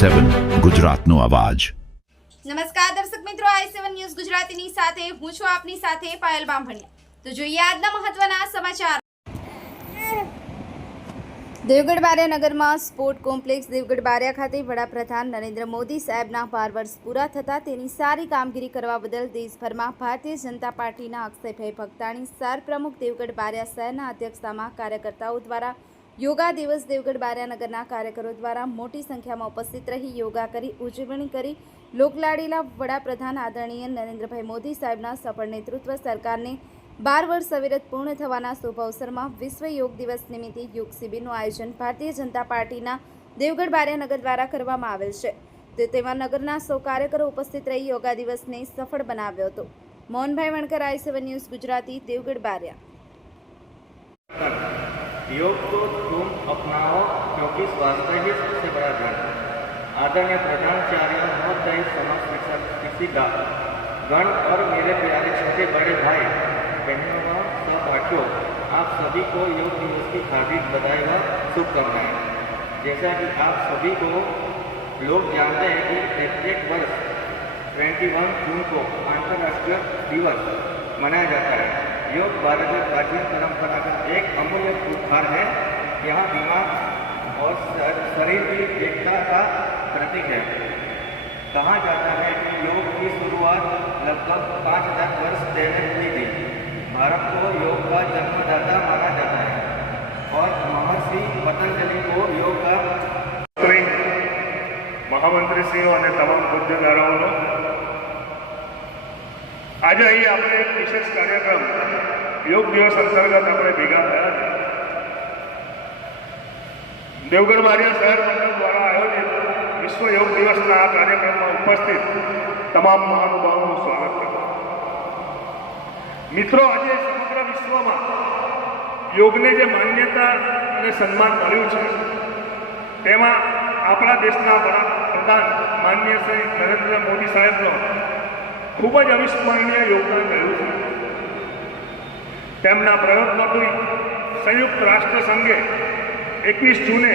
i7 ગુજરાતનો અવાજ। નમસ્કાર દર્શક મિત્રો, i7 ન્યૂઝ ગુજરાતીની સાથે હું છું આપની સાથે પાયલ બામભણિયા। તો જોઈએ આજના મહત્વના સમાચાર। દેવગઢ બારિયા નગરમાં સ્પોર્ટ કોમ્પ્લેક્સ દેવગઢ બારિયા ખાતે વડાપ્રધાન નરેન્દ્ર મોદી સાહેબના 12 વર્ષ પૂરા થતાં તેની સારી કામગીરી કરવા બદલ દેશભરમાં ભારતીય જનતા પાર્ટીના અક્ષયભાઈ ભગતાણી શહેર પ્રમુખ દેવગઢ બારિયા શહેરના અધ્યક્ષતામાં કાર્યકર્તાઓ દ્વારા યોગા દિવસ દેવગઢ બારિયા નગરના કાર્યકરો દ્વારા મોટી સંખ્યામાં ઉપસ્થિત રહી યોગા કરી ઉજવણી કરી લોકલાડીલા વડાપ્રધાન આદરણીય નરેન્દ્રભાઈ મોદી સાહેબના સફળ નેતૃત્વ સરકારને 12 વર્ષ અવિરત પૂર્ણ થવાના શુભ અવસરમાં વિશ્વ યોગ દિવસ નિમિત્તે યોગ શિબિરનું આયોજન ભારતીય જનતા પાર્ટીના દેવગઢ બારિયા નગર દ્વારા કરવામાં આવેલ છે। તેમાં નગરના સૌ કાર્યકરો ઉપસ્થિત રહી યોગા દિવસને સફળ બનાવ્યો હતો। Mohanbhai Vankar, i7 news Gujarati, Devgadh Baria. योग को तुम अपनाओ क्योंकि स्वास्थ्य ही सबसे बड़ा धन। आदरणीय प्रधानाचार्य महोदय, समस्त शिक्षिका गण और मेरे प्यारे छोटे बड़े भाई बहनों व सहपाठियों, आप सभी को योग दिवस की हार्दिक बधाई व शुभकामनाएं। जैसा कि आप सभी को लोग जानते हैं कि प्रत्येक वर्ष 21 जून को अंतर्राष्ट्रीय दिवस मनाया जाता है। योग भारत में प्राचीन परंपरा का एक अमूल्य उपहार है। यहाँ दिमाग और शरीर की एकता का प्रतीक है। कहा जाता है कि योग की शुरुआत लगभग 5000 वर्ष पहले हुई थी। भारत को योग का जन्मदाता माना जाता है और महर्षि पतंजलि को योग का महामंत्री श्री और तमाम होद्देदारों आज अहीं આપણે એક વિશેષ કાર્યક્રમ યોગ દિવસ અંતર્ગત આપણે ભેગા થયા છે। દેવગઢ બારિયા શહેર મંડળ દ્વારા આયોજિત વિશ્વ યોગ દિવસના આ કાર્યક્રમમાં ઉપસ્થિત તમામ મહાનુભાવોનું સ્વાગત કરું। મિત્રો, આજે સમગ્ર વિશ્વમાં યોગને જે માન્યતા અને સન્માન મળ્યું છે તેમાં આપણા દેશના વડાપ્રધાન માનનીય શ્રી નરેન્દ્ર મોદી સાહેબનો ખૂબ જ અવિસ્મરણીય યોગદાન રહ્યું છે। તેમના પ્રયોગથી સંયુક્ત રાષ્ટ્ર સંઘે 21 જૂને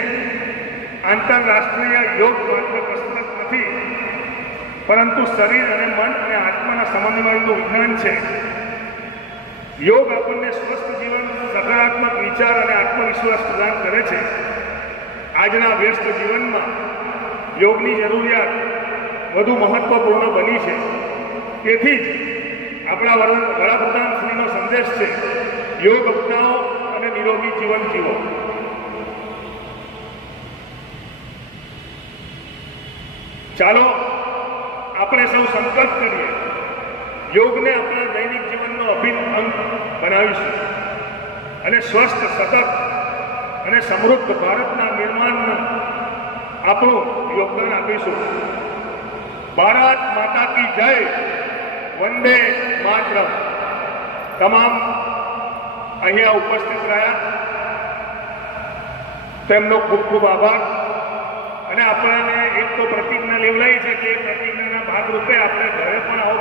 આંતરરાષ્ટ્રીય યોગ માત્ર કસરત નથી, પરંતુ શરીર અને મન અને આત્માના સમન્વયનું વિજ્ઞાન છે। યોગ આપણને સ્વસ્થ જીવન, સકારાત્મક વિચાર અને આત્મવિશ્વાસ પ્રદાન કરે છે। આજના વ્યસ્ત જીવનમાં યોગની જરૂરિયાત વધુ મહત્વપૂર્ણ બની છે। તેથી જ આપણા વડાપ્રધાન શ્રીનો સંદેશ છે, યોગ અપનાવો અને નિરોગી જીવન જીવો। ચાલો આપણે સૌ સંકલ્પ કરીએ, યોગને આપણા દૈનિક જીવનનો અભિન્ન અંગ બનાવીશું અને સ્વસ્થ, સતત અને સમૃદ્ધ ભારતના નિર્માણમાં આપણું યોગદાન આપીશું। ભારત માતા કી જય, વંદે માતરમ। તમામ અહીંયા ઉપસ્થિત રહ્યા તેમનો ખૂબ ખૂબ આભાર। અને આપણને એક તો પ્રતિજ્ઞા લેવડાવી છે કે એ પ્રતિજ્ઞાના ભાગરૂપે આપણે ઘરે પણ આવો